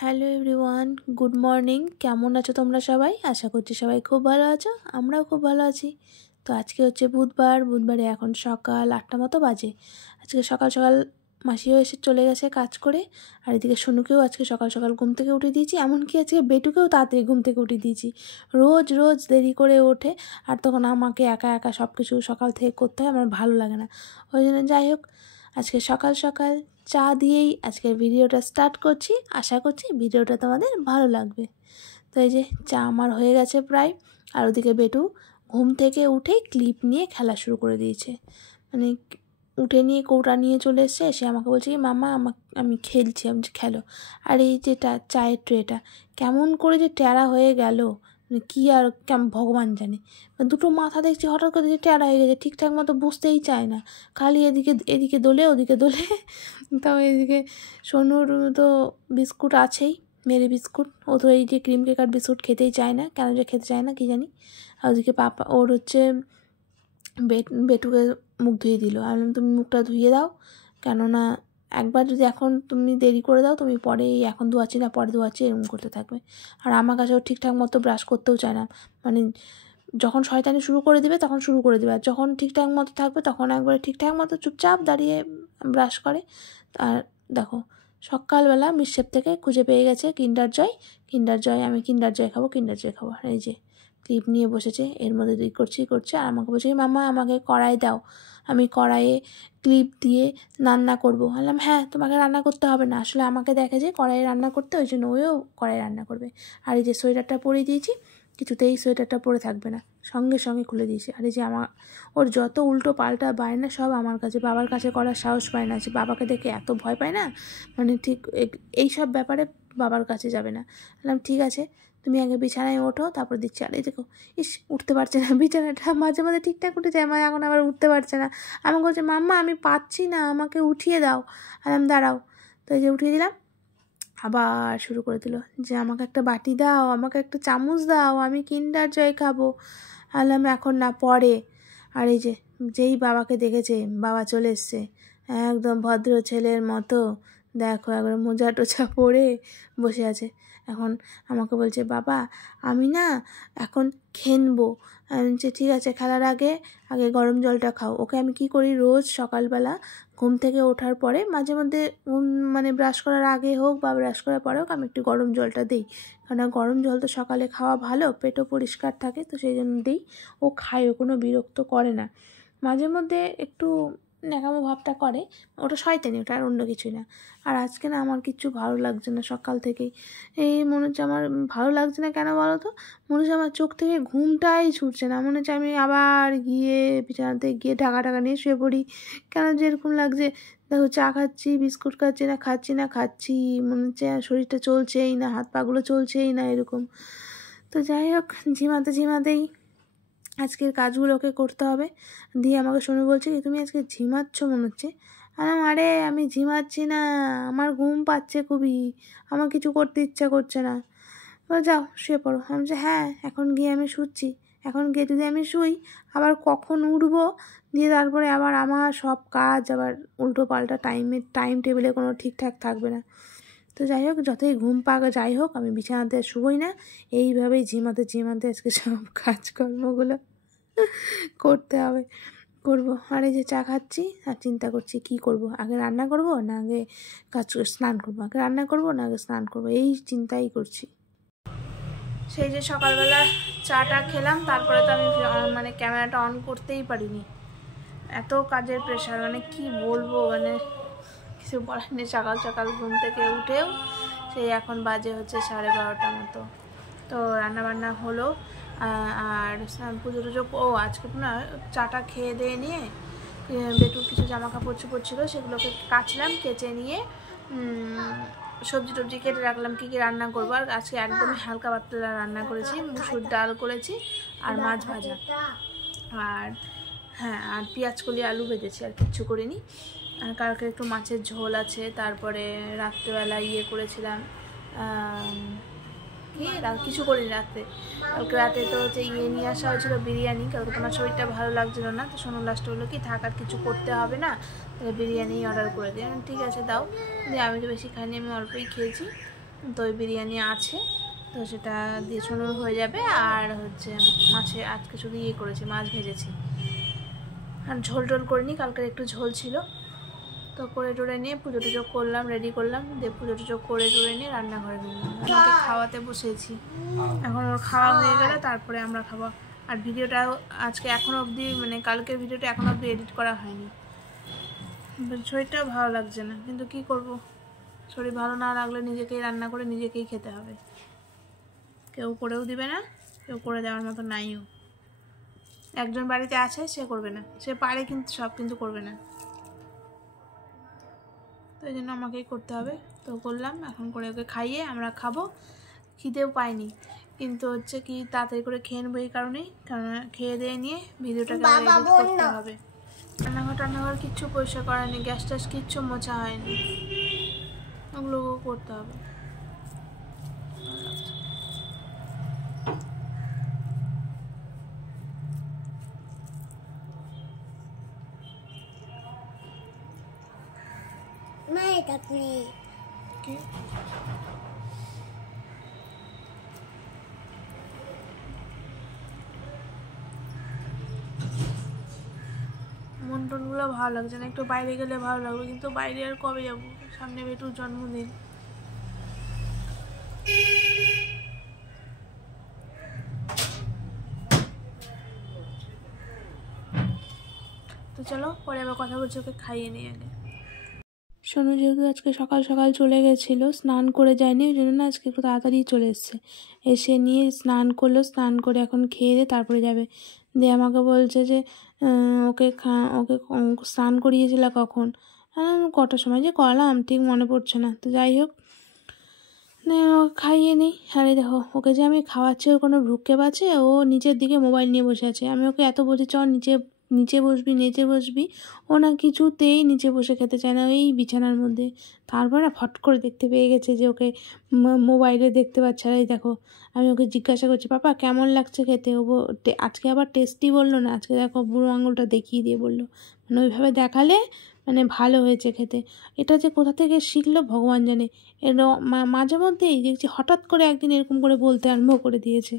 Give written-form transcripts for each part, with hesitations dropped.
Hello everyone, good morning. কেমন আছো তোমরা সবাই? আশা করছি সবাই খুব ভালো আছো, আমরাও খুব ভালো আছি। তো আজকে হচ্ছে বুধবারে এখন সকাল 8টা মতো বাজে। আজকে সকাল সকাল মাসিও এসে চলে গেছে কাজ করে, আর এদিকে সোনুকেও আজকে সকাল সকাল ঘুম থেকে উঠে দিয়েছি। এমনকি আজকে বেটুকেও তাড়াতাড়ি ঘুম থেকে উঠে দিয়েছি। রোজ রোজ দেরি করে ওঠে, আর তখন আমাকে একা একা সব কিছু সকাল থেকে করতে হয়, আমার ভালো লাগে না। ওই জন্য যাই হোক, আজকে সকাল সকাল চা দিয়েই আজকের ভিডিওটা স্টার্ট করছি। আশা করছি ভিডিওটা তোমাদের ভালো লাগবে। তো এই যে চা আমার হয়ে গেছে প্রায়, আর ওদিকে বেটু ঘুম থেকে উঠেই ক্লিপ নিয়ে খেলা শুরু করে দিয়েছে। মানে উঠে নিয়ে কৌটা নিয়ে চলে এসছে, এসে আমাকে বলছে কি মামা আমি খেলছি। আমি খেলো। আর এই যে চায়ের ট্রেটা কেমন করে যে ট্যাড়া হয়ে গেল, মানে কী আর কেমন ভগবান জানে। দুটো মাথা দেখছি হঠাৎ করে যে ট্যাড়া হয়ে গেছে, ঠিকঠাক মতো বুঝতেই চায় না, খালি এদিকে দোলে ওদিকে দোলে। তাও এদিকে সোনুর তো বিস্কুট আছেই, মেরি বিস্কুট। ও তো এই যে ক্রিম কেকার বিস্কুট খেতেই চায় না, কেন যে খেতে চায় না কী জানি। আর ওদিকে পাপা ওর হচ্ছে বেটুকে মুখ ধুয়ে দিল। আমি বললাম তুমি মুখটা ধুয়ে দাও, কেননা একবার যদি এখন তুমি দেরি করে দাও, তুমি পরে এখন ধোয়াচ্ছি না পরে ধোয়াচ্ছি এরকম করতে থাকবে। আর আমার কাছেও ঠিকঠাক মতো ব্রাশ করতেও চায় না, মানে যখন শয়তানি শুরু করে দেবে তখন শুরু করে দেবে, আর যখন ঠিকঠাক মতো থাকবে তখন একবারে ঠিকঠাক মতো চুপচাপ দাঁড়িয়ে ব্রাশ করে। আর দেখো সকালবেলা মিসশেপ থেকে খুঁজে পেয়ে গেছে কিন্ডার জয়। আমি কিন্ডার জয় খাবো। আর এই যে ক্লিপ নিয়ে বসেছে, এর মধ্যে দুই করছে। আর আমাকে বলছে মামা আমাকে কড়াই দাও, আমি কড়াইয়ে ক্লিপ দিয়ে রান্না করবো। বললাম হ্যাঁ, তোমাকে রান্না করতে হবে না, আসলে আমাকে দেখে যে কড়াইয়ে রান্না করতে, ওই জন্য ওও কড়াইয়ে রান্না করবে। আর এই যে সোয়েটারটা পরিয়ে দিয়েছি, কিছুতেই সোয়েটারটা পরে থাকবে না, সঙ্গে সঙ্গে খুলে দিয়েছি। আর এই যে ওর যত উল্টো পাল্টা বায়না সব আমার কাছে, বাবার কাছে করার সাহস পায় না, যে বাবাকে দেখে এত ভয় পায় না, মানে ঠিক এই সব ব্যাপারে বাবার কাছে যাবে না। বললাম ঠিক আছে, তুমি আগে বিছানায় ওঠো তারপর দিচ্ছি। আর এই দেখো উঠতে পারছে না, বিছানাটা মাঝে মাঝে ঠিকঠাক উঠে যায়, এখন আবার উঠতে পারছে না। আমাকে বলছে মাম্মা আমি পাচ্ছি না, আমাকে উঠিয়ে দাও। আমি দাঁড়াও। তো এই যে উঠিয়ে দিলাম, আবার শুরু করে দিল যে আমাকে একটা বাটি দাও, আমাকে একটা চামচ দাও, আমি কিন্ডার জয় খাবো। আলাম এখন না, পরে। আর এই যে যেই বাবাকে দেখেছে, বাবা চলে এসছে একদম ভদ্র ছেলের মতো, দেখো একবার মোজা টোজা পরে বসে আছে। এখন আমাকে বলছে বাবা আমি না এখন খেলবো। আমি বলছি ঠিক আছে, খেলার আগে গরম জলটা খাও। ওকে আমি কি করি, রোজ সকালবেলা ঘুম থেকে ওঠার পরে মাঝে মধ্যে মানে ব্রাশ করার আগে হোক বা ব্রাশ করার পরে হোক আমি একটু গরম জলটা দিই, কারণ গরম জল তো সকালে খাওয়া ভালো, পেটও পরিষ্কার থাকে, তো সেই জন্য দিই। ও খায়, ও কোনো বিরক্ত করে না। মাঝে মধ্যে একটু ন্যাকামো ভাবটা করে, ওটা শয়তানি, ওটা আর অন্য কিছুই না। আর আজকে না আমার কিচ্ছু ভালো লাগছে না সকাল থেকেই। এই মনে হচ্ছে আমার ভালো লাগছে না, কেন বলো তো? মনে হচ্ছে আমার চোখ থেকে ঘুমটাই ছুটছে না, মনে হচ্ছে আমি আবার গিয়ে বিছানাতে গিয়ে ঢাকা নিয়ে শুয়ে পড়ি। কেন যে এরকম লাগছে, দেখো চা খাচ্ছি, বিস্কুট খাচ্ছি, মনে হচ্ছে শরীরটা চলছেই না, হাত পাগুলো চলছেই না, এরকম। তো যাই হোক, ঝিমাতেই আজকের কাজগুলোকে করতে হবে। দিয়ে আমাকে শুনে বলছে কি তুমি আজকে ঝিমাচ্ছ মনে হচ্ছে। আরে আমি ঝিমাচ্ছি না, আমার ঘুম পাচ্ছে খুবই, আমার কিছু করতে ইচ্ছা করছে না। যাও শুয়ে পড়ো। আমি বলছি হ্যাঁ, এখন গিয়ে আমি শুচ্ছি। এখন গিয়ে যদি আমি শুই, আবার কখন উঠবো, দিয়ে তারপরে আবার আমার সব কাজ আবার উল্টো পাল্টা টাইম টেবিলে কোনো ঠিকঠাক থাকবে না। তো যাই হোক, যতই ঘুম পাক যাই হোক, আমি বিছানাতে শুবোই না, এইভাবেই ঝিমাতে আজকে সব কাজকর্মগুলো করতে হবে, করবো। আর এই যে চা খাচ্ছি আর চিন্তা করছি কি করব, আগে রান্না করব না আগে স্নান করবো, আগে রান্না করব না আগে স্নান করবো, এই চিন্তাই করছি। সেই যে সকালবেলা চাটা খেলাম, তারপরে তো আমি মানে ক্যামেরাটা অন করতেই পারিনি, এত কাজের প্রেশার, মানে কি বলবো, মানে কিছু বলার নেই। সকাল ঘুম থেকে উঠেও সেই এখন বাজে হচ্ছে 12:30 মতো। তো রান্নাবান্না হলো, আর পুজো টুজো আজকে না চাটা খেয়ে দিয়ে নিয়ে বেটুর কিছু জামা কাপড় ছিল সেগুলোকে কাচলাম, কেচে নিয়ে সবজি টবজি কেটে রাখলাম কী রান্না করবো। আর আজকে একদমই হালকা পাতলা রান্না করেছি, মুসুর ডাল করেছি আর মাছ ভাজা, আর হ্যাঁ আর পেঁয়াজ কলি আলু ভেজেছি, আর কিচ্ছু করিনি। আর কালকে একটু মাছের ঝোল আছে। তারপরে রাত্রেবেলা করেছিলাম কিছু করিনি রাতে, কালকে রাতে তো হচ্ছে নিয়ে আসা হয়েছিল বিরিয়ানি। কালকে তোমার শরীরটা ভালো লাগছিল না, তো শোনো লাস্টে হলো কি থাক আর কিছু করতে হবে না, তাহলে বিরিয়ানি অর্ডার করে দিই। ঠিক আছে দাও। দিয়ে আমি তো বেশি খাইনি, আমি অল্পই খেয়েছি। তো ওই বিরিয়ানি আছে, তো সেটা দিয়ে সোনুর হয়ে যাবে। আর হচ্ছে মাছে আজকে শুধু ইয়ে করেছি, মাছ ভেজেছি, আর ঝোল টোল করিনি, কালকের একটু ঝোল ছিল। তো করে টোরে নিয়ে পুজো টুজো করলাম, রেডি করলাম, দিয়ে পুজো টুজো করে টোরে নিয়ে রান্নাঘরে গেলাম, ওকে খাওয়াতে বসেছি। এখন ওর খাওয়া হয়ে গেলে তারপরে আমরা খাবো। আর ভিডিওটা আজকে এখনও অবধি, মানে কালকের ভিডিওটা এখনও অবধি এডিট করা হয়নি। শরীরটাও ভালো লাগছে না, কিন্তু কি করব, শরীর ভালো না লাগলে নিজেকেই রান্না করে নিজেকেই খেতে হবে। কেউ করেও দিবে না, কেউ করে দেওয়ার মতো নাইও। একজন বাড়িতে আছে, সে করবে না, সে পারে কিন্তু সব, কিন্তু করবে না। তো এই জন্য আমাকেই করতে হবে। তো করলাম, এখন করে ওকে খাইয়ে আমরা খাবো। খিদেও পাইনি, কিন্তু হচ্ছে কি তাড়াতাড়ি করে খেয়ে নেবো এই কারণেই, কারণ খেয়ে দিয়ে নিয়ে ভিডিওটাকে এডিট করতে হবে। রান্নাঘর কিচ্ছু পরিষ্কার করা হয়নি, গ্যাস ট্যাস কিচ্ছু মোছা হয়নি, ওগুলো করতে হবে। মন টনগুলো ভালো লাগছে না, একটু বাইরে গেলে ভালো লাগবে, কিন্তু বাইরে আর কবে যাবো, সামনে বেটুর জন্মদিন। তো চলো পরে আবার কথা বলছি, ওকে খাইয়ে নিয়ে আগে। সোনু যেহেতু আজকে সকাল সকাল চলে গেছিলো, স্নান করে যায়নি, ওই জন্য না আজকে একটু তাড়াতাড়ি চলে এসছে। এসে নিয়ে স্নান করলো, স্নান করে এখন খেয়ে দিয়ে তারপরে যাবে। দিয়ে আমাকে বলছে যে ওকে স্নান করিয়েছিল কখন, কটার সময় যে করালাম ঠিক মনে পড়ছে না। তো যাই হোক, ওকে খাইয়ে নিই। আর এই দেখো, ওকে যে আমি খাওয়াচ্ছি ওর কোনো ভ্রুক্ষেপ আছে, ও নিচের দিকে মোবাইল নিয়ে বসে আছে। আমি ওকে এত বলছি চল নিচে বসবি, ও না কিছুতেই নিচে বসে খেতে চায় না, এই বিছানার মধ্যে। তারপরে ফট করে দেখতে পেয়ে গেছে যে ওকে মোবাইলে দেখতে পাচ্ছে। আর এই দেখো, আমি ওকে জিজ্ঞাসা করছি পাপা কেমন লাগছে খেতে, ও আজকে আবার টেস্টি বললো না, আজকে দেখো বুড়ো আঙুলটা দেখিয়ে দিয়ে বললো, মানে ওইভাবে দেখালে মানে ভালো হয়েছে খেতে। এটা যে কোথা থেকে শিখলো ভগবান জানে। এর মাঝে মধ্যেই দেখছি হঠাৎ করে একদিন এরকম করে বলতে আরম্ভ করে দিয়েছে।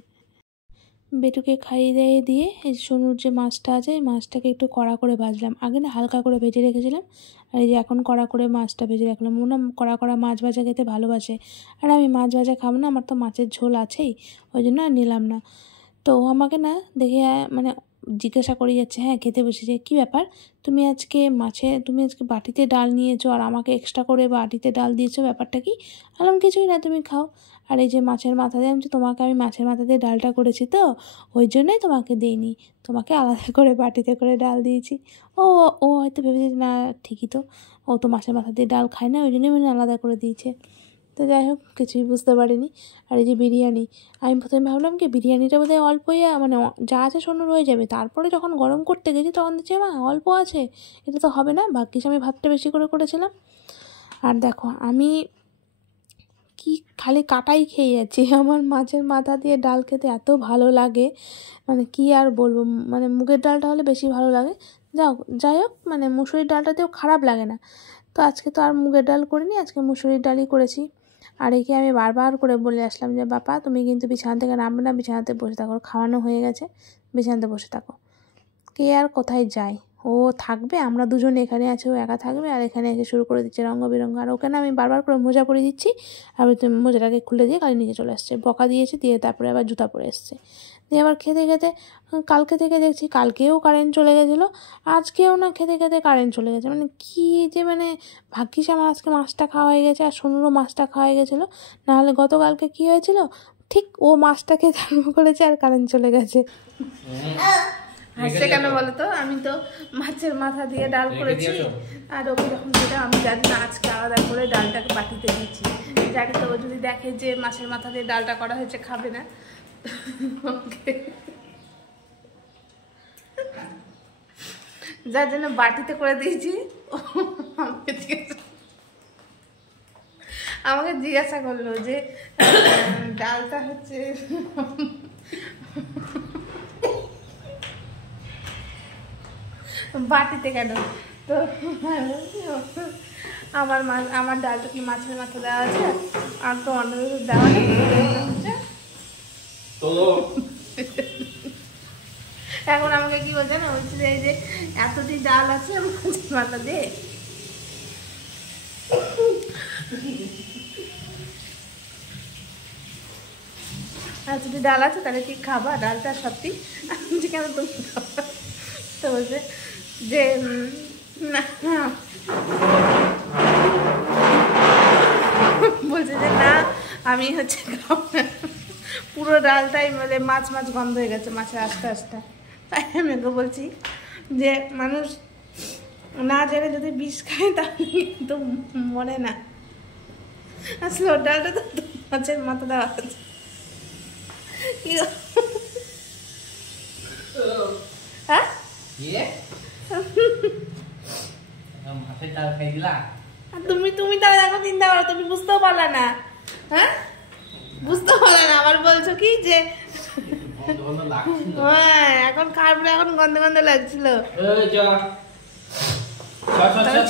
বেটুকে খাইয়ে দিয়ে এই সোনুর যে মাছটা আছে, এই মাছটাকে একটু কড়া করে ভাজলাম। আগে না হালকা করে ভেজে রেখেছিলাম, আর এই যে এখন কড়া করে মাছটা ভেজে রাখলাম। মনে কড়া মাছ ভাজা খেতে ভালোবাসে, আর আমি মাছ ভাজা খাবো না, আমার তো মাছের ঝোল আছেই, ওই জন্য আর নিলাম না। তো আমাকে না দেখে মানে জিজ্ঞাসা করে যাচ্ছে, হ্যাঁ খেতে বসেছে, কী ব্যাপার তুমি আজকে বাটিতে ডাল নিয়েছো আর আমাকে এক্সট্রা করে বাটিতে ডাল দিয়েছো, ব্যাপারটা কি? বললাম কিছুই না, তুমি খাও। আর এই যে মাছের মাথা দিয়ে তোমাকে আমি মাছের মাথা দিয়ে ডালটা করেছি, তো ওই জন্যই তোমাকে দিইনি, তোমাকে আলাদা করে বাটিতে করে ডাল দিয়েছি। ও ও হয়তো ভেবেছে না ঠিকই তো, ও তো মাছের মাথা দিয়ে ডাল খায় না, ওই জন্যই মানে আলাদা করে দিয়েছে। তো যাই হোক, কিছুই বুঝতে পারিনি। আর এই যে বিরিয়ানি, আমি প্রথমে ভাবলাম কি বিরিয়ানিটা বোধহয় অল্পই, মানে যা আছে সোনুর হয়ে যাবে। তারপরে যখন গরম করতে গেছি তখন দেখছি মা অল্প আছে, এটা তো হবে না, ভাগ্যিস আমি ভাতটা বেশি করে করেছিলাম। আর দেখো আমি কি খালি কাটাই খেয়ে যাচ্ছি, আমার মাছের মাথা দিয়ে ডাল খেতে এত ভালো লাগে, মানে কি আর বলবো, মানে মুগের ডালটা হলে বেশি ভালো লাগে। যাই হোক, মানে মুসুরির ডালটাতেও খারাপ লাগে না। তো আজকে তো আর মুগের ডাল করিনি, আজকে মুসুরির ডালই করেছি। আর একে আমি বারবার করে বলে আসলাম যে বাবা তুমি কিন্তু বিছানা থেকে নামবে না, বিছানাতে বসে থাকো, খাওয়ানো হয়ে গেছে, বিছানাতে বসে থাকো। কে আর কোথায় যায়, ও থাকবে, আমরা দুজন এখানে আছি, ও একা থাকবে। আর এখানে এসে শুরু করে দিচ্ছে রঙ বেরঙ। আর ওখানে আমি বারবার করে মোজা পরে দিচ্ছি, আর মোজাটাকে খুলে দিয়ে কালি নিচে চলে আসছে, বকা দিয়েছে, দিয়ে তারপরে আবার জুতা পরে এসছে। দিয়ে আবার খেতে কালকে থেকে দেখছি, কালকেও কারেন্ট চলে গেছিলো, আজকেও না খেতে কারেন্ট চলে গেছে। মানে কি যে, মানে ভাগ্যিস আমার আজকে মাছটা খাওয়া হয়ে গেছে, আর সোনুরও মাছটা খাওয়া হয়ে গেছিলো, নাহলে গতকালকে কী হয়েছিল, ঠিক ও মাছটাকে আরম্ভ করেছে আর কারেন্ট চলে গেছে। হাসছে কেন বলো তো, আমি তো মাছের মাথা দিয়ে ডাল করেছি, আর ওকে যখন যেটা আমি জানি না, আজকে আলাদা করে ডালটাকে বাটিতে দিচ্ছি, জানি তো ও যদি দেখে যে মাছের মাথা দিয়ে ডালটা করা হয়েছে খাবে না, যার জন্য বাটিতে করে দিয়েছি। আমাকে জিজ্ঞাসা করলো যে ডালটা হচ্ছে বাটিতে কেন, তো আমার ডালটা কি মাছের মাথা দেওয়া আছে, আর তো অন্য কিছু দেওয়া নেই। এখন আমাকে কি বলছে না, বলছে যে এই যে এতটি ডাল আছে মাছের মাথা দিয়ে। এতটি ডাল আছে, তাহলে কি খাবা ডালটা সত্যি? আমি কেন তুমি খাবা? তো বলছে যে না, বলছে যে না আমি হচ্ছে পুরো ডালটাই মানে মাছ মাছ গন্ধ হয়ে গেছে, মাছের আস্তে আস্তে। তাই আমি ওকে বলছি যে মানুষ না জেনে যদি বিষ খায় তাহলে কিন্তু মরে না। আসলে ওর ডালটা তো মাছের মাথা দেওয়া আছে। হ্যাঁ তুমি তাহলে দেখো চিন্তা করো, তুমি বুঝতেও পারলে না। হ্যাঁ বুঝতে পারলে না, আবার বলছো কি যে হ্যাঁ এখন খাওয়ার পরে এখন গন্ধ গন্ধ লাগছিল।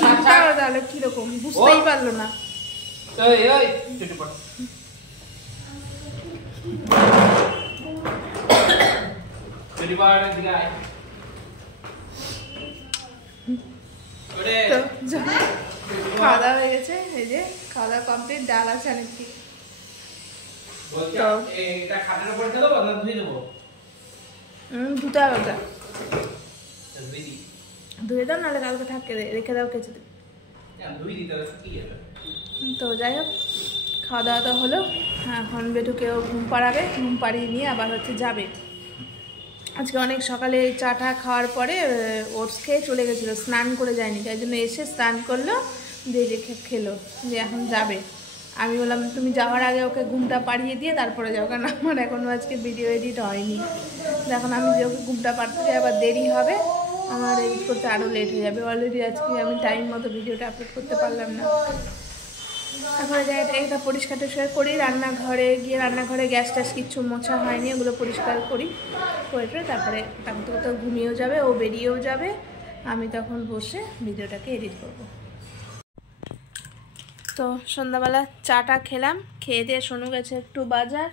চিন্তা করো তাহলে কিরকম, বুঝতেই পারলো না। খাওয়া দাওয়া হয়ে গেছে, এই যে খাওয়া দাওয়া কমপ্লিট, ডাল আছে অনেকটি। ধুতে হবে ওটা, ধুয়ে দাও, নাহলে কালকে থাকে রেখে দাও কেচে দেবে। তো যাই হোক খাওয়া দাওয়া তো হলো, এখন বেটুকেও ঘুম পাড়াবে, ঘুম পাড়িয়ে নিয়ে আবার হচ্ছে যাবে। আজকে অনেক সকালে চাটা খাওয়ার পরে ওটস খেয়ে চলে গেছিলো, স্নান করে যায়নি, তাই জন্য এসে স্নান করলো, দিয়ে রেখে খেলো, যে এখন যাবে। আমি বললাম তুমি যাওয়ার আগে ওকে ঘুমটা পাড়িয়ে দিয়ে তারপরে যাও, কারণ আমার এখনও আজকে ভিডিও এডিট হয়নি। এখন আমি যে ওকে ঘুমটা পাড়তে যাই আবার দেরি হবে, আমার এডিট করতে আরও লেট হয়ে যাবে। অলরেডি আজকে আমি টাইম মতো ভিডিওটা আপলোড করতে পারলাম না। তারপরে যাই এটা পরিষ্কার টরিষ্কার করি, রান্নাঘরে গিয়ে রান্নাঘরে গ্যাস ট্যাস কিচ্ছু মোছা হয়নি, ওগুলো পরিষ্কার করি, করে তারপরে তখন তো কোথাও ঘুমিয়েও যাবে, ও বেরিয়েও যাবে, আমি তখন বসে ভিডিওটাকে এডিট করব। তো সন্ধ্যাবেলা চাটা খেলাম, খেয়ে দিয়ে সোনু গেছে একটু বাজার,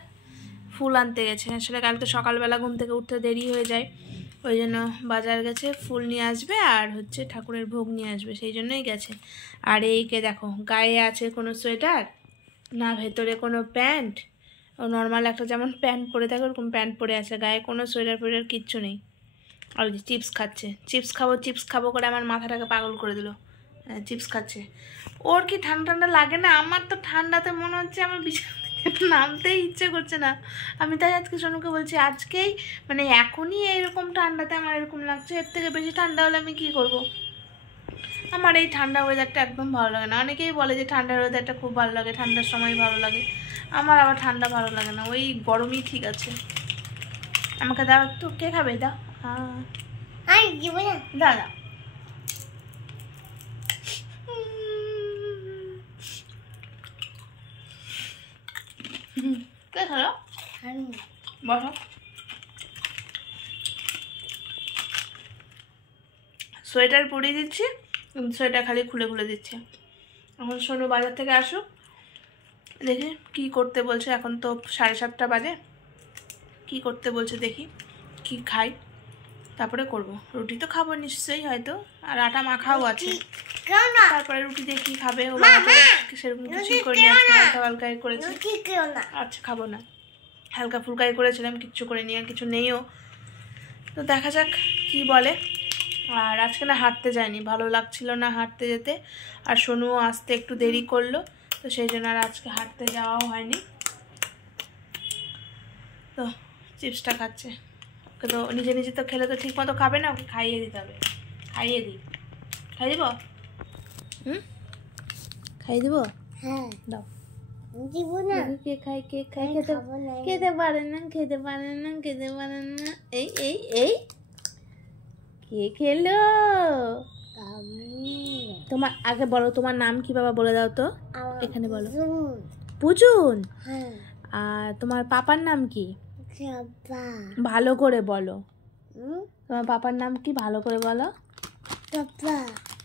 ফুল আনতে গেছে। আসলে কালকে সকালবেলা ঘুম থেকে উঠতে দেরি হয়ে যায়, ওই জন্য বাজার গেছে, ফুল নিয়ে আসবে আর হচ্ছে ঠাকুরের ভোগ নিয়ে আসবে, সেই জন্যই গেছে। আর এইকে দেখো, গায়ে আছে কোনো সোয়েটার না, ভেতরে কোনো প্যান্ট, ও নর্মাল একটা যেমন প্যান্ট পরে থাকে ওরকম প্যান্ট পরে আছে, গায়ে কোনো সোয়েটার ফোয়েটার কিচ্ছু নেই। আর চিপস খাচ্ছে, চিপস খাবো করে আমার মাথাটাকে পাগল করে দিল। চিপস খাচ্ছে। ওর কি ঠান্ডা ঠান্ডা লাগে না? আমার তো ঠান্ডাতে মনে হচ্ছে আমার বিছানা থেকে নামতেই ইচ্ছে করছে না। আমি তাই আজকে সোনুকে বলছি, আজকেই মানে এখনই এইরকম ঠান্ডাতে আমার এরকম লাগছে, এর থেকে বেশি ঠান্ডা হলে আমি কি করব? আমার এই ঠান্ডা ওয়েদারটা একদম ভালো লাগে না। অনেকেই বলে যে ঠান্ডার ওয়েদারটা খুব ভালো লাগে, ঠান্ডার সময় ভালো লাগে, আমার আবার ঠান্ডা ভালো লাগে না, ওই গরমই ঠিক আছে। আমাকে দাও একটু, কে খাবে? দাও, দাদা কে খালো? বসো। সোয়েটার পরিয়ে দিচ্ছি, সোয়েটার খালি খুলে খুলে দিচ্ছে। এখন সোনু বাজার থেকে আসুক, দেখি কি করতে বলছে। এখন তো 7:30 বাজে, কি করতে বলছে দেখি, কি খাই তারপরে করব। রুটি তো খাবো নিশ্চয়ই হয়তো, আর আটা মাখাও আছে, তারপরে রুটি দিয়ে কি খাবে ও সেরকম কিছুই করিনি, হালকা হালকাই করেছি। আচ্ছা খাবো না, হালকা ফুলকাই করেছিলাম, কিচ্ছু করে নিয়ে কিছু নেইও। তো দেখা যাক কি বলে। আর আজকে না হাঁটতে যায়নি, ভালো লাগছিল না হাঁটতে যেতে, আর সোনুও আসতে একটু দেরি করলো, তো সেই জন্য আর আজকে হাঁটতে যাওয়াও হয়নি। তো চিপসটা খাচ্ছে, ওকে তো নিজে নিজে তো খেলে তো ঠিক মতো খাবে না, ওকে খাইয়ে দিতে হবে। খাইয়ে দিই, খাইয়ে দিব? খাইয়ে দিব? হ্যাঁ দাও। দিব না, কে খাই কে খাই? খেতে পারে না, খেতে পারে না, খেতে পারে না। এই এই এই কে খেলো? তোমার আগে বলো তোমার নাম কি বাবা, বলে দাও তো, এখানে বলো। পুজুন। আর তোমার পাপার নাম কি? ভালো করে বলো, তোমার পাপার নাম কি ভালো করে বলো।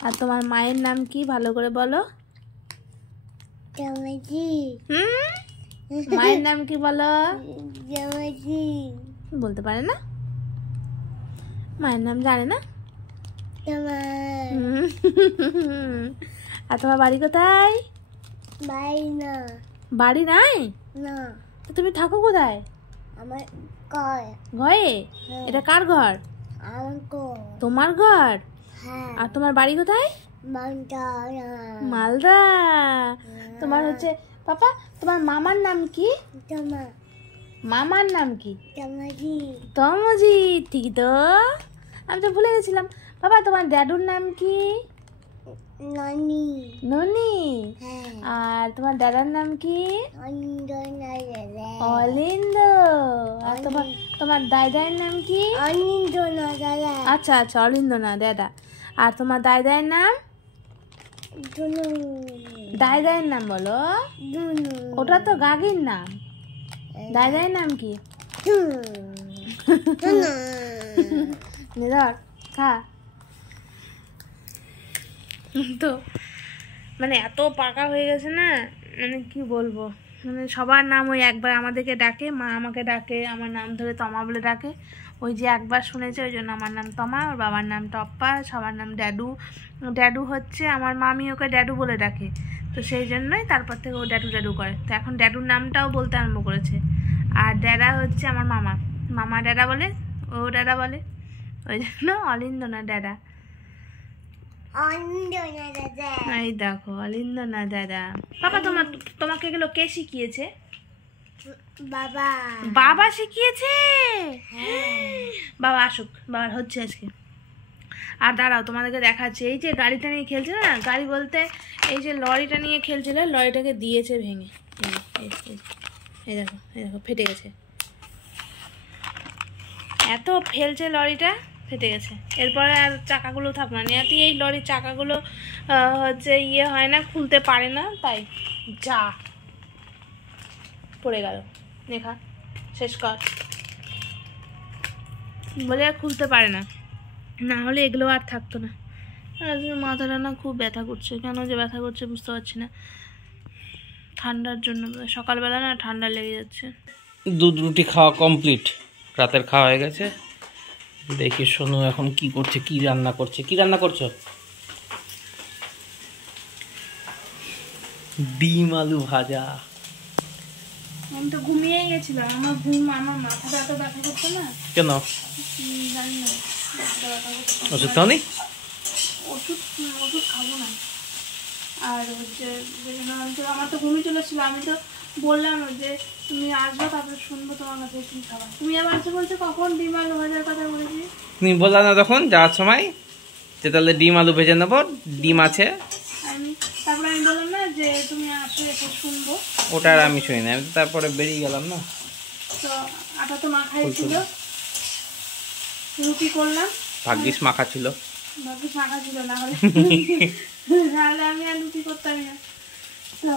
আর তোমার মায়ের নাম কি ভালো করে বলো। মায়ের নাম কি বলো? বলতে পারে না, মায়ের নাম জানে না। আর তোমার বাড়ি কোথায়? বাড়ি নাই? তো তুমি থাকো কোথায়? আমার ঘরে? এটা কার ঘর? তোমার ঘর? আর তোমার বাড়ি কোথায়? মালদা। তোমার হচ্ছে পাপা, তোমার মামার নাম কি? মামার নাম কি? তমজি। ঠিক তো, আমি তো ভুলে গেছিলাম। বাবা তোমার ড্যাডুর নাম কি? ননি। আর তোমার দাদার নাম কি? অলিন্দ। আর তোমার দাদার নাম কি? আচ্ছা আচ্ছা, অলিন্দ না দাদা। আর তোমার দাদার নাম? দাদার নাম বলো। ওটা তো গাগির নাম। দাদার নাম কি? ধর খা। তো মানে এত পাকা হয়ে গেছে না, মানে কি বলবো, মানে সবার নাম ওই একবার আমাদেরকে ডাকে, মা আমাকে ডাকে, আমার নাম ধরে তমা বলে ডাকে। ওই যে একবার শুনেছে ওই জন্য আমার নাম তমা, ওর বাবার নাম টপ্পা, সবার নাম ড্যাডু। ড্যাডু হচ্ছে আমার মামি ওকে ড্যাডু বলে ডাকে, তো সেই জন্যই তারপর থেকে ও ড্যাডু ড্যাডু করে। তো এখন ড্যাডুর নামটাও বলতে আরম্ভ করেছে। আর ড্যাডা হচ্ছে আমার মামা, মামা ড্যাডা বলে, ও ড্যাডা বলে, ওই জন্য অলিন্দ না ড্যাডা। এই দেখো অলিন্দ না দাদা। বাবা তোমাকে এগুলো কে শিখিয়েছে? বাবা শিখিয়েছে। বাবা আসুক, বাবার হচ্ছে আজকে। আর দাঁড়াও তোমাদেরকে দেখাচ্ছি, এই যে গাড়িটা নিয়ে খেলছে না, গাড়ি বলতে এই যে লরিটা নিয়ে খেলছিল, লরিটাকে দিয়েছে ভেঙে। এই দেখো, এই দেখো ফেটে গেছে। এত ফেলছে লরিটা, ফেটে গেছে। এরপরে আর চাকাগুলো থাকবে না। নিয়াতি এই লরির চাকাগুলো হচ্ছে ইয়ে হয় না, খুলতে পারে না, তাই যা পড়ে গেল। দেখা শেষ কর বলে আর খুলতে পারে না, না হলে এগুলো আর থাকতো না। মাথাটা না খুব ব্যথা করছে, কেন যে ব্যথা করছে বুঝতে পারছি না। ঠান্ডার জন্য, সকালবেলা না ঠান্ডা লেগে যাচ্ছে। দুধ রুটি খাওয়া কমপ্লিট, রাতের খাওয়া হয়ে গেছে। দেখি সোনু এখন কি করছে, কি রান্না করছে। কি রান্না করছো? ডিম আলু ভাজা। আমি তো ঘুমিয়েই গেছিলাম, আমার মাথাটা এত ব্যথা করছে না কেন? জানি না, ওষুধ খাওনি? ওষুধ খাবো না। আর হচ্ছে আমার তো ঘুমিয়ে চলেছিল, আমি তো বললাম যে তুমি আসবে তারপরে শুনবো তোমার কাছে কি খাবার। তুমি আবার এসে বলছো কখন ডিম আলু ভাজার কথা বলেছি। তুমি বললা না তখন যাওয়ার সময় যে তাহলে ডিম আলু ভেজে নেবো, ডিম আছে। তারপরে আমি বললাম না যে তুমি আসো এসে শুনবো, ওটা আর আমি শুনি না, আমি তো তারপরে বেরিয়ে গেলাম না। তো আটা তো মাখাই ছিল, রুটি করলাম। ভাগ্যিস মাখা ছিল, ভাগ্যিস মাখা ছিল, না হলে নাহলে আমি আর রুটি করতাম না। তো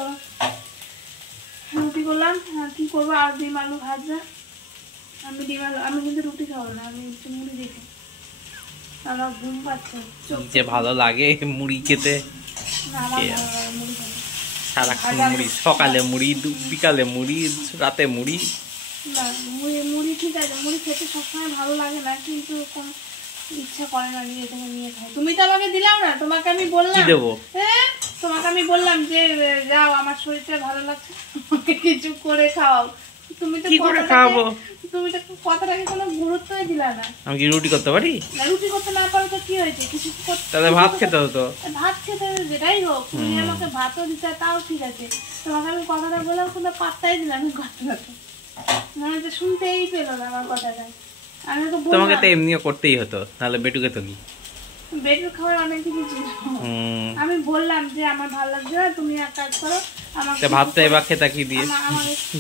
রুটি করলাম, কি করবো, আর ডিম আলু ভাজা। আমি কিন্তু রুটি খাবো না, আমি একটু মুড়ি দেখি, আমার ঘুম পাচ্ছে। যে ভালো লাগে মুড়ি খেতে, সারাক্ষণ মুড়ি, সকালে মুড়ি, বিকালে মুড়ি, রাতে মুড়ি। না মুড়ি ঠিক আছে, মুড়ি খেতে সবসময় ভালো লাগে না, কিন্তু ইচ্ছা করে না নিয়ে তুমি নিয়ে খাই। তুমি তো আমাকে দিলাম না, তোমাকে আমি বললাম কি দেবো? হ্যাঁ তোমাকে আমি বললাম যে যাও আমার শরীরটা ভালো লাগছে, আমাকে কিছু করে খাওয়াও। তুমি তো কি করে খাওয়াবো? তুমি তো কথাটাকে কোনো গুরুত্বই দিলা না। আমি কি রুটি করতে পারি? না রুটি করতে না পারো তো কি হয়েছে, কিছু তাহলে ভাত খেতে হতো। ভাত খেতে যেটাই হোক, তুমি আমাকে ভাতও দিতে তাও ঠিক আছে। তোমাকে আমি কথাটা বললাম, কোনো পাত্তাই দিলাম না কথাটাকে, মানে তো শুনতেই পেলো না আমার কথাটা। আমি তো তোমাকে তো এমনিও করতেই হতো, তাহলে বেটুকে তো কি বেটুর খাবার অনেক কিছু ছিল। আমি বললাম যে আমার ভালো লাগছে না, তুমি এক কাজ করো আমাকে ভাতটা এবার খেতা কি দিয়ে,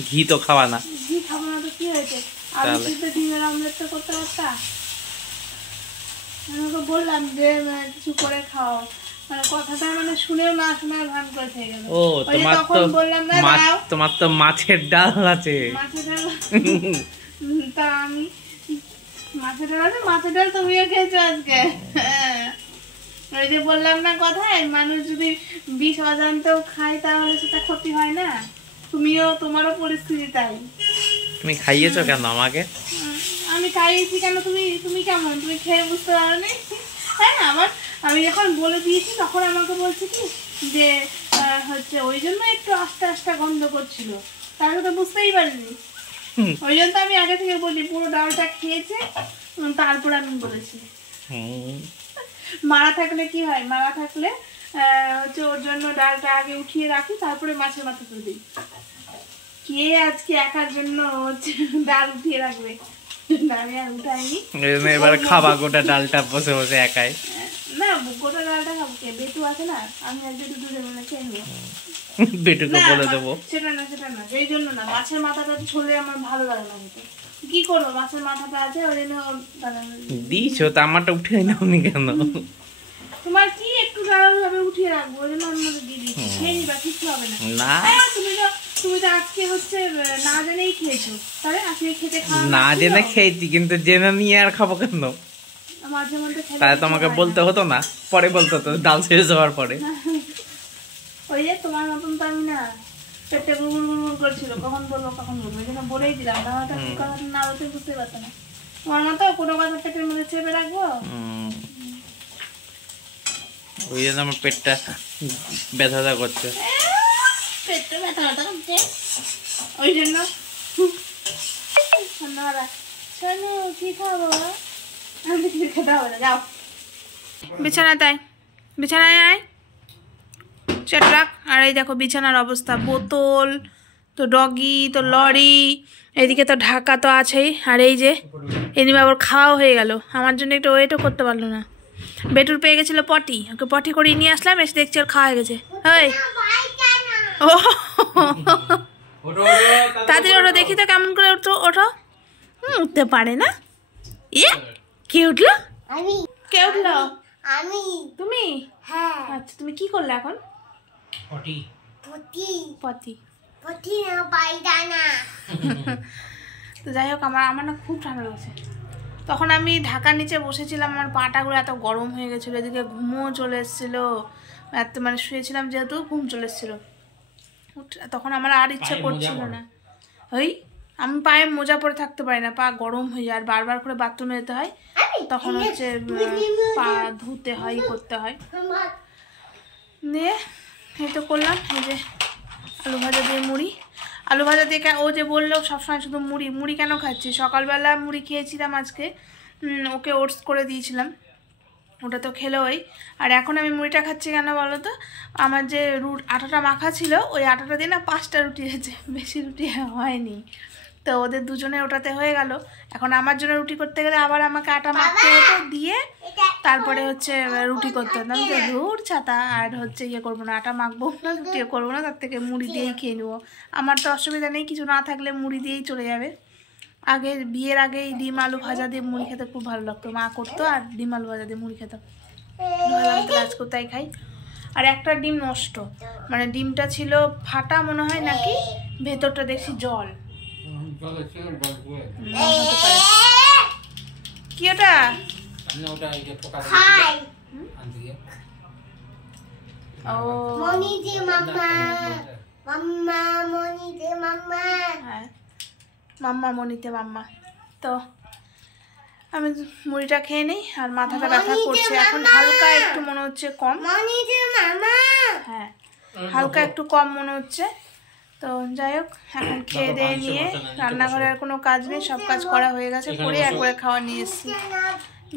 ঘি তো খাওয়া না। ঘি খাবো না তো কি হয়েছে, আমি কিন্তু ডিমের অমলেটটা করতে পারতাম। আমি ওকে বললাম যে কিছু করে খাও, মানে কথাটা মানে শুনেও না শোনার ভান করে থেকে গেল। ও তোমার তো মাছের ডাল আছে। মাছের ডাল তা আমি মাছের ডাল তুমিও খেয়েছো আজকে। ওই যে বললাম না কথায়, মানুষ যদি বিষ অজান্তেও খায় তাহলে সেটা ক্ষতি হয় না। তোমারও পরিস্থিতি তাই। তুমি খাইয়েছো কেন আমাকে? আমি খাইয়েছি কেন? তুমি কেমন, তুমি খেয়ে বুঝতে পারো নি? হ্যাঁ, আমি যখন বলে দিয়েছি তখন আমাকে বলছে কি যে হচ্ছে ওই জন্য একটু আস্তে আস্তে গন্ধ করছিল, তাহলে তো বুঝতেই পারিনি। ওই জন্য তো আমি আগে থেকে বলি পুরো ডালটা খেয়েছে, তারপর আমি বলেছি। মারা থাকলে কি হয়, মারা থাকলে হচ্ছে ওর জন্য ডালটা আগে উঠিয়ে রাখি, তারপরে মাছের মাথা তুলে দিই। কে আজকে একার জন্য হচ্ছে ডাল উঠিয়ে রাখবে? আমি আর উঠাইনি। এবার খাবা গোটা ডালটা বসে বসে একাই? না, গোটা ডালটা খাবো কে? বেটু আছে না, আমি আর বেটু দুধে মিলে খেয়ে নেবো। বেটুকে বলে দেবো। সেটা না, এই জন্য না, মাছের মাথাটা ছড়লে আমার ভালো লাগে না। কি করবো, মাছের মাথাটা আছে ওই জন্য দিয়েছো তো, আমারটা উঠে নাওনি কেন? তোমার কি একটু ডাল ভাবে উঠিয়ে রাখবো, ওই জন্য আমি দিয়ে দিচ্ছি। খেয়ে নিবা, কিচ্ছু হবে না। তুমি তো আজকে হচ্ছে না জেনেই খেয়েছো, তাহলে আজকে খেতে খাওয়া না জেনে খেয়েছি, কিন্তু জেনে নিয়ে আর খাবো কেন? মাঝে মধ্যে তাহলে তোমাকে বলতে হতো না, পরে বলতে হতো ডাল শেষ হওয়ার পরে। ওই যে তোমার মতন তো আমি না, পেটে গুড় করছিল, কখন বলবো এই জন্য বলেই দিলাম। কথা না বলতে বুঝতে পারতো না। তোমার মতো কোনো কথা পেটের মধ্যে চেপে রাখবো? ওই জন্য আমার পেটটা ব্যথা করছে। পেটটা ব্যথা করছে ওই জন্য। কি খাবো? আমি কিছু খেতে হবে না, যাও বিছানায় আয়, চেট রাখ। আর এই দেখো বিছানার অবস্থা, বোতল তো, ডগি তো, লরি, এদিকে তো ঢাকা তো আছেই। আর এই যে এনিমা আবার খাওয়াও হয়ে গেল, আমার জন্য একটু ওয়েটও করতে পারলো না। বেটুর পেয়ে গেছিলো পটি, ওকে পটি করিয়ে নিয়ে আসলাম, এসে দেখছি ওর খাওয়া হয়ে গেছে। ও তাদের ওটা দেখি তো কেমন করে ওঠো। উঠতে পারে না। কে উঠলো? কে উঠলো? তুমি? হ্যাঁ। আচ্ছা, তুমি কি করলে এখন? পটি তো যাই হোক, আমার না খুব ঠান্ডা লাগছে। তখন আমি ঢাকার নিচে বসেছিলাম, আমার পাটাগুলো এত গরম হয়ে গেছিলো, এদিকে ঘুমও চলে এসেছিলো, এত মানে শুয়েছিলাম যেহেতু ঘুম চলে এসেছিলো। তখন আমার আর ইচ্ছা করছিল না। ওই আমি পায়ে মোজা পরে থাকতে পারি না, পা গরম হয়ে যায়, আর বারবার করে বাথরুমে যেতে হয়, তখন হচ্ছে পা ধুতে হয়, করতে হয়। দিয়ে এই তো করলাম, এই যে আলু ভাজা দিয়ে মুড়ি। আলু ভাজা দিয়ে ও যে বললো সবসময় শুধু মুড়ি কেন খাচ্ছি, সকালবেলা মুড়ি খেয়েছিলাম আজকে, ওকে ওটস করে দিয়েছিলাম, ওটা তো খেলো ওই। আর এখন আমি মুড়িটা খাচ্ছি কেন বলো তো, আমার যে আটাটা মাখা ছিল, ওই আটাটা দিয়ে না 5টা রুটি হয়েছে, বেশি রুটি হয়নি। তো ওদের দুজনে ওটাতে হয়ে গেল। এখন আমার জন্য রুটি করতে গেলে আবার আমাকে আটা মাখতে হতো, দিয়ে তারপরে হচ্ছে রুটি করতে হতো। আমি রুট ছাতা আর হচ্ছে ইয়ে করবো না, আটা মাখবো না, রুটিও করবো না, তার থেকে মুড়ি দিয়েই খেয়ে নেবো। আমার তো অসুবিধা নেই, কিছু না থাকলে মুড়ি দিয়েই চলে যাবে। আগে বিয়ের আগেই ডিম আলু ভাজা দিয়ে মুড়ি খেতে খুব ভালো লাগতো, মা করতো, আর ডিম আলু ভাজা দিয়ে মুড়ি খেতাম, আজকে তাই খাই। আর একটা ডিম নষ্ট, মানে ডিমটা ছিল ফাটা মনে হয় নাকি, ভেতরটা দেখছি জল। কি ওটা? মাম্মা মনিতে মাম্মা। তো আমি মুড়িটা খেয়ে নিই, আর মাথাটা ব্যথা করছে এখন, হালকা একটু মনে হচ্ছে কম। হ্যাঁ, হালকা একটু কম মনে হচ্ছে। তো যাই হোক, এখন খেয়ে দিয়ে নিয়ে রান্নাঘরে আর কোনো কাজ নেই, সব কাজ করা হয়ে গেছে, করে একবারে খাওয়া নিয়ে এসেছি।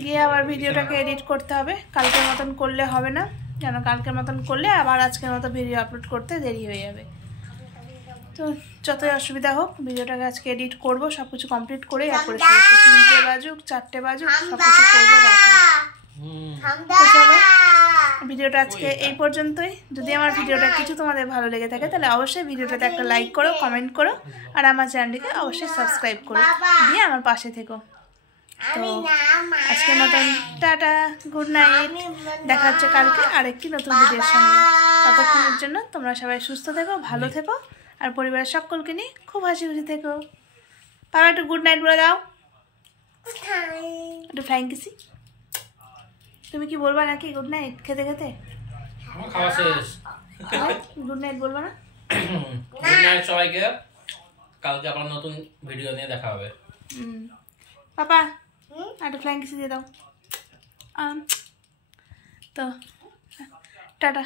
গিয়ে আবার ভিডিওটাকে এডিট করতে হবে, কালকের মতন করলে হবে না, কেন কালকের মতন করলে আবার আজকের মতো ভিডিও আপলোড করতে দেরি হয়ে যাবে। তো যতই অসুবিধা হোক, ভিডিওটাকে আজকে এডিট করবো, সব কিছু কমপ্লিট করে একবারে 3টে বাজুক 4টে বাজুক সব কিছু করবো। চলো, ভিডিওটা আজকে এই পর্যন্তই। যদি আমার ভিডিওটা কিছু তোমাদের ভালো লেগে থাকে তাহলে অবশ্যই ভিডিওটাতে একটা লাইক করো, কমেন্ট করো, আর আমার চ্যানেলটিকে অবশ্যই সাবস্ক্রাইব করো, দিয়ে আমার পাশে থেকো। তো আজকের মতন টাটা, গুড নাইট, দেখা হচ্ছে কালকে আরেকটি নতুন ভিডিওর সঙ্গে। ততক্ষণের জন্য তোমরা সবাই সুস্থ থেকো, ভালো থেকো, আর পরিবারের সকলকে নিয়ে খুব হাসি খুশি থেকো। বাবা একটু গুড নাইট বলে দাও, একটু ফ্লাইং কিসি। তুমি কি বলবা নাকি গুড নাইট খেতে খেতে? আমার খাওয়া শেষ। গুড নাইট বলবা না? গুড নাইট সবাইকে, কালকে আবার নতুন ভিডিও নিয়ে দেখা হবে। পাপা একটা ফ্লাইং কিস দিয়ে দাও। তো টাটা।